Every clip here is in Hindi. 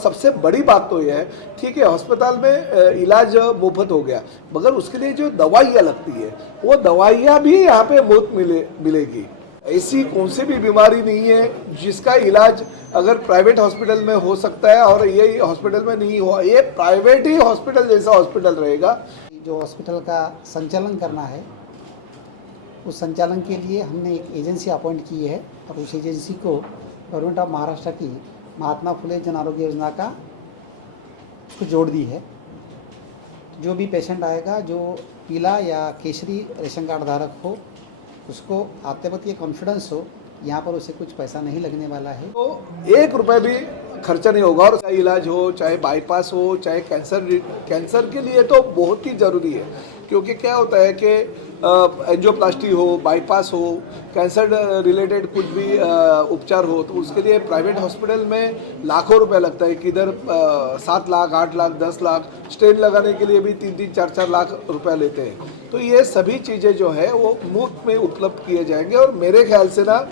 सबसे बड़ी बात तो यह है, ठीक है, अस्पताल में इलाज मुफ्त हो गया, मगर उसके लिए जो दवाइयाँ लगती है वो दवाइयाँ भी यहाँ पे मुफ्त मिलेगी। ऐसी कौन सी भी बीमारी नहीं है जिसका इलाज अगर प्राइवेट हॉस्पिटल में हो सकता है और ये हॉस्पिटल में नहीं हुआ। ये प्राइवेट ही हॉस्पिटल जैसा हॉस्पिटल रहेगा। जो हॉस्पिटल का संचालन करना है, उस संचालन के लिए हमने एक एजेंसी अपॉइंट की है और उस एजेंसी को गवर्नमेंट ऑफ महाराष्ट्र की महात्मा फुले जन आरोग्य योजना का उसको जोड़ दी है। जो भी पेशेंट आएगा, जो पीला या केसरी रेशन कार्ड धारक हो, उसको आते वक्त ये कॉन्फिडेंस हो यहाँ पर उसे कुछ पैसा नहीं लगने वाला है। तो 1 रुपये भी खर्चा नहीं होगा और चाहे इलाज हो, चाहे बाईपास हो, चाहे कैंसर के लिए तो बहुत ही ज़रूरी है। क्योंकि क्या होता है कि एंजियोप्लास्टी हो, बाईपास हो, कैंसर रिलेटेड कुछ भी उपचार हो तो उसके लिए प्राइवेट हॉस्पिटल में लाखों रुपए लगता है। किधर 7 लाख, 8 लाख, 10 लाख, स्टेन लगाने के लिए भी 3-3, 4-4 लाख रुपए लेते हैं। तो ये सभी चीज़ें जो है वो मुफ्त में उपलब्ध किए जाएंगे। और मेरे ख्याल से ना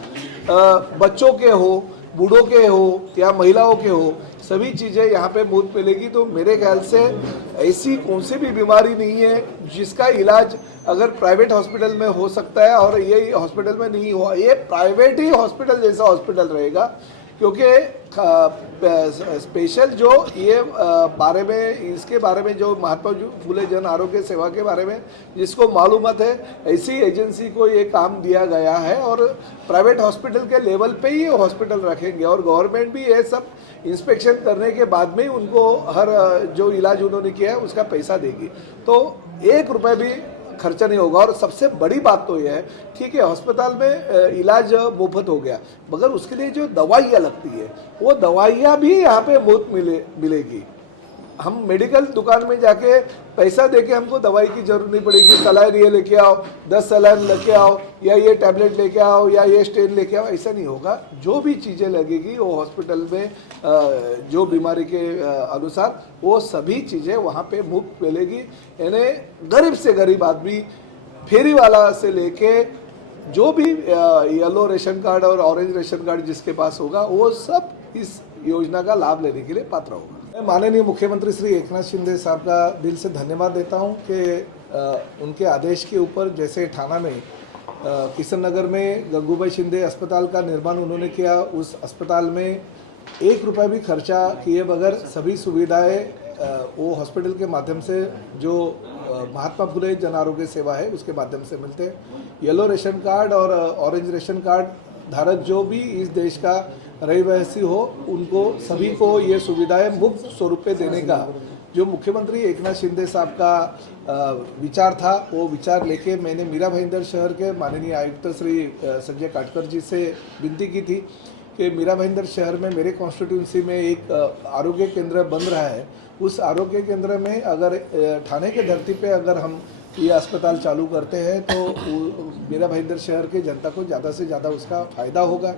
बच्चों के हो, बूढ़ों के हो या महिलाओं के हो, सभी चीज़ें यहाँ पे मुफ्त मिलेगी। तो मेरे ख्याल से ऐसी कौन सी भी बीमारी नहीं है जिसका इलाज अगर प्राइवेट हॉस्पिटल में हो सकता है और ये हॉस्पिटल में नहीं हुआ। ये प्राइवेट ही हॉस्पिटल जैसा हॉस्पिटल रहेगा। क्योंकि स्पेशल जो ये बारे में, इसके बारे में जो महात्मा फुले जन आरोग्य सेवा के बारे में जिसको मालूमात है, ऐसी एजेंसी को ये काम दिया गया है और प्राइवेट हॉस्पिटल के लेवल पे ही हॉस्पिटल रखेंगे और गवर्नमेंट भी ये सब इंस्पेक्शन करने के बाद में ही उनको हर जो इलाज उन्होंने किया है उसका पैसा देगी। तो 1 रुपये भी खर्चा नहीं होगा। और सबसे बड़ी बात तो यह है, ठीक है, अस्पताल में इलाज मुफ्त हो गया, मगर उसके लिए जो दवाइयाँ लगती है वो दवाइयाँ भी यहाँ पे मुफ्त मिलेगी। हम मेडिकल दुकान में जाके पैसा देके हमको दवाई की जरूरत नहीं पड़ेगी। सलाइन ये लेके आओ, 10 सलाइन लेके आओ, या ये टैबलेट लेके आओ, या ये स्टेन लेके आओ, ऐसा नहीं होगा। जो भी चीज़ें लगेगी वो हॉस्पिटल में जो बीमारी के अनुसार वो सभी चीज़ें वहाँ पे मुफ्त मिलेगी। यानी गरीब से गरीब आदमी, फेरी वाला से लेके जो भी येलो रेशन कार्ड और ऑरेंज रेशन कार्ड जिसके पास होगा वो सब इस योजना का लाभ लेने के लिए पात्र होगा। मैं माननीय मुख्यमंत्री श्री एकनाथ शिंदे साहब का दिल से धन्यवाद देता हूं कि उनके आदेश के ऊपर, जैसे ठाणा में किशन नगर में गंगूबाई शिंदे अस्पताल का निर्माण उन्होंने किया, उस अस्पताल में 1 रुपया भी खर्चा किए बगैर सभी सुविधाएं वो हॉस्पिटल के माध्यम से जो महात्मा फुले जन आरोग्य सेवा है उसके माध्यम से मिलते हैं। येलो रेशन कार्ड और ऑरेंज रेशन कार्ड धारक जो भी इस देश का रहिवासी हो, उनको सभी को ये सुविधाएं मुफ्त स्वरूप पे देने का जो मुख्यमंत्री एकनाथ शिंदे साहब का विचार था, वो विचार लेके मैंने मीरा भाईंदर शहर के माननीय आयुक्त श्री संजय काटकर जी से विनती की थी कि मीरा भाईंदर शहर में मेरे कॉन्स्टिट्यूंसी में एक आरोग्य केंद्र बन रहा है। उस आरोग्य केंद्र में अगर ठाणे के धरती पे अगर हम ये अस्पताल चालू करते हैं तो मीरा भाईंदर शहर के जनता को ज़्यादा से ज़्यादा उसका फ़ायदा होगा।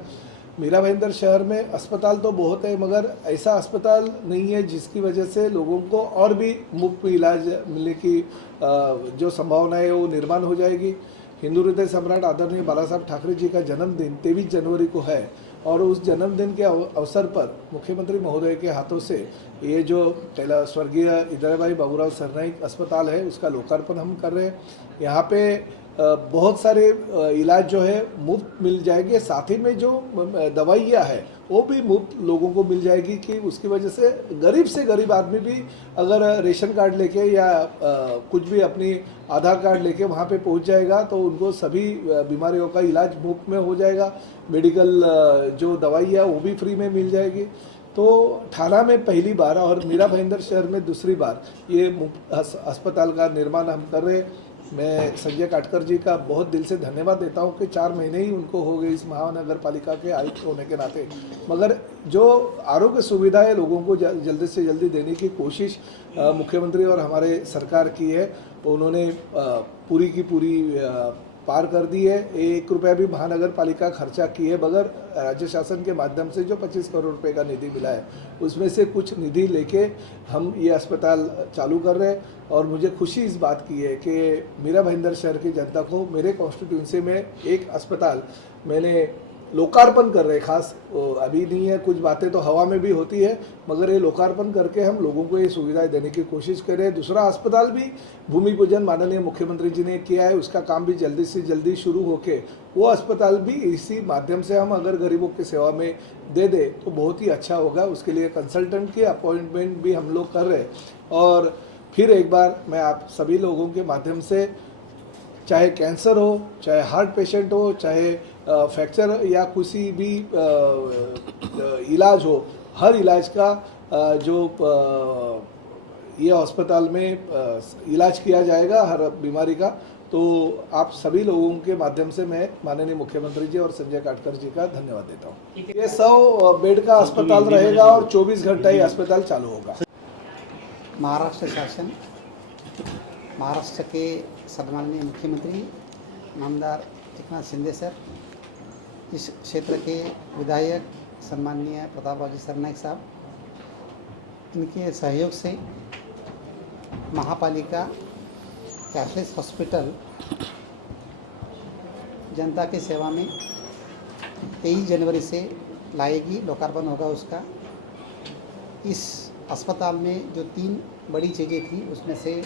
मीरा भाईंदर शहर में अस्पताल तो बहुत है, मगर ऐसा अस्पताल नहीं है जिसकी वजह से लोगों को और भी मुफ्त इलाज मिलने की जो संभावना है वो निर्माण हो जाएगी। हिंदू हृदय सम्राट आदरणीय बाला साहब ठाकरे जी का जन्मदिन 23 जनवरी को है और उस जन्मदिन के अवसर पर मुख्यमंत्री महोदय के हाथों से ये जो स्वर्गीय इंदिराबाई बाबूराव सरनाईक अस्पताल है उसका लोकार्पण हम कर रहे हैं। यहाँ पे बहुत सारे इलाज जो है मुफ्त मिल जाएंगे, साथ ही में जो दवाइयाँ है वो भी मुफ्त लोगों को मिल जाएगी कि उसकी वजह से गरीब आदमी भी अगर रेशन कार्ड लेके या कुछ भी अपनी आधार कार्ड लेके वहाँ पे पहुँच जाएगा तो उनको सभी बीमारियों का इलाज मुफ्त में हो जाएगा। मेडिकल जो दवाई है वो भी फ्री में मिल जाएगी। तो ठाणा में पहली बार और मीरा भाईंदर शहर में दूसरी बार ये अस्पताल का निर्माण हम कर रहे हैं। मैं संजय काटकर जी का बहुत दिल से धन्यवाद देता हूं कि 4 महीने ही उनको हो गए इस महानगर पालिका के आयुक्त होने के नाते, मगर जो आरोग्य सुविधाएं लोगों को जल्दी से जल्दी देने की कोशिश मुख्यमंत्री और हमारे सरकार की है, उन्होंने पूरी की पूरी पार कर दी है। 1 रुपया भी महानगर पालिका खर्चा किए बगैर राज्य शासन के माध्यम से जो 25 करोड़ रुपए का निधि मिला है उसमें से कुछ निधि लेके हम ये अस्पताल चालू कर रहे हैं। और मुझे खुशी इस बात की है कि मीरा भाईंदर शहर की जनता को मेरे कॉन्स्टिट्यूंसी में एक अस्पताल मैंने लोकार्पण कर रहे हैं। खास अभी नहीं है, कुछ बातें तो हवा में भी होती है, मगर ये लोकार्पण करके हम लोगों को ये सुविधाएं देने की कोशिश कर रहे हैं। दूसरा अस्पताल भी भूमि पूजन माननीय मुख्यमंत्री जी ने किया है, उसका काम भी जल्दी से जल्दी शुरू होके वो अस्पताल भी इसी माध्यम से हम अगर गरीबों की सेवा में दे दे तो बहुत ही अच्छा होगा। उसके लिए कंसल्टेंट की अपॉइंटमेंट भी हम लोग कर रहे हैं। और फिर एक बार मैं आप सभी लोगों के माध्यम से, चाहे कैंसर हो, चाहे हार्ट पेशेंट हो, चाहे फ्रैक्चर या किसी भी इलाज हो, हर इलाज का ये अस्पताल में इलाज किया जाएगा हर बीमारी का। तो आप सभी लोगों के माध्यम से मैं माननीय मुख्यमंत्री जी और संजय काटकर जी का धन्यवाद देता हूँ। ये 100 बेड का अस्पताल रहेगा और 24 घंटा ये अस्पताल चालू होगा। महाराष्ट्र शासन, महाराष्ट्र के सम्माननीय मुख्यमंत्री नामदार एकनाथ शिंदे सर, इस क्षेत्र के विधायक सम्माननीय प्रतापराव सरनाईक साहब, इनके सहयोग से महापालिका कैशलेस हॉस्पिटल जनता की सेवा में 23 जनवरी से लाएगी, लोकार्पण होगा उसका। इस अस्पताल में जो 3 बड़ी चीज़ें थी, उसमें से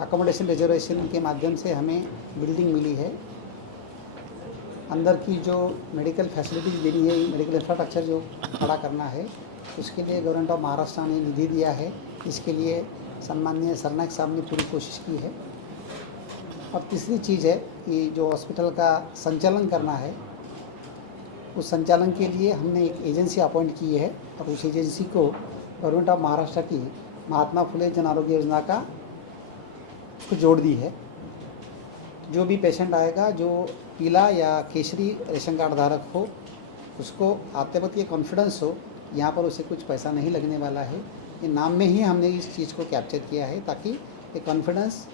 अकोमोडेशन रिजर्वेशन के माध्यम से हमें बिल्डिंग मिली है। अंदर की जो मेडिकल फैसिलिटीज़ देनी है, मेडिकल इंफ्रास्ट्रक्चर जो खड़ा करना है, उसके लिए गवर्नमेंट ऑफ महाराष्ट्र ने निधि दिया है। इसके लिए सम्माननीय सरनाईक साहब ने पूरी कोशिश की है। और तीसरी चीज़ है कि जो हॉस्पिटल का संचालन करना है, उस संचालन के लिए हमने एक एजेंसी अपॉइंट की है और उस एजेंसी को गवर्नमेंट ऑफ महाराष्ट्र की महात्मा फुले जन आरोग्य योजना का उसको जोड़ दी है। जो भी पेशेंट आएगा, जो पीला या केसरी रेशन कार्ड धारक हो, उसको आते वक्त ये कॉन्फिडेंस हो यहाँ पर उसे कुछ पैसा नहीं लगने वाला है। ये नाम में ही हमने इस चीज़ को कैप्चर किया है ताकि ये कॉन्फिडेंस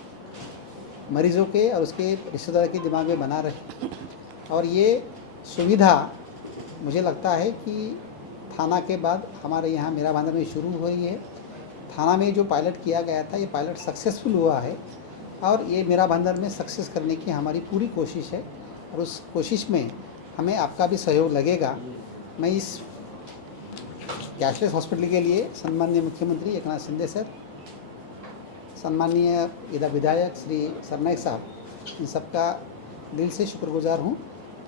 मरीज़ों के और उसके रिश्तेदार के दिमाग में बना रहे। और ये सुविधा मुझे लगता है कि थाना के बाद हमारे यहाँ मेरा भांदर में शुरू हुई है। थाना में जो पायलट किया गया था, ये पायलट सक्सेसफुल हुआ है और ये मेरा भांदर में सक्सेस करने की हमारी पूरी कोशिश है और उस कोशिश में हमें आपका भी सहयोग लगेगा। मैं इस कैशलेस हॉस्पिटल के लिए सम्माननीय मुख्यमंत्री एकनाथ शिंदे सर, सम्माननीय विधायक श्री सरनाईक साहब, इन सबका दिल से शुक्रगुजार हूँ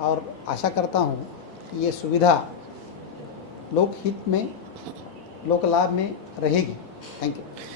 और आशा करता हूँ कि ये सुविधा लोक हित में, लोक लाभ में रहेगी। Thank you.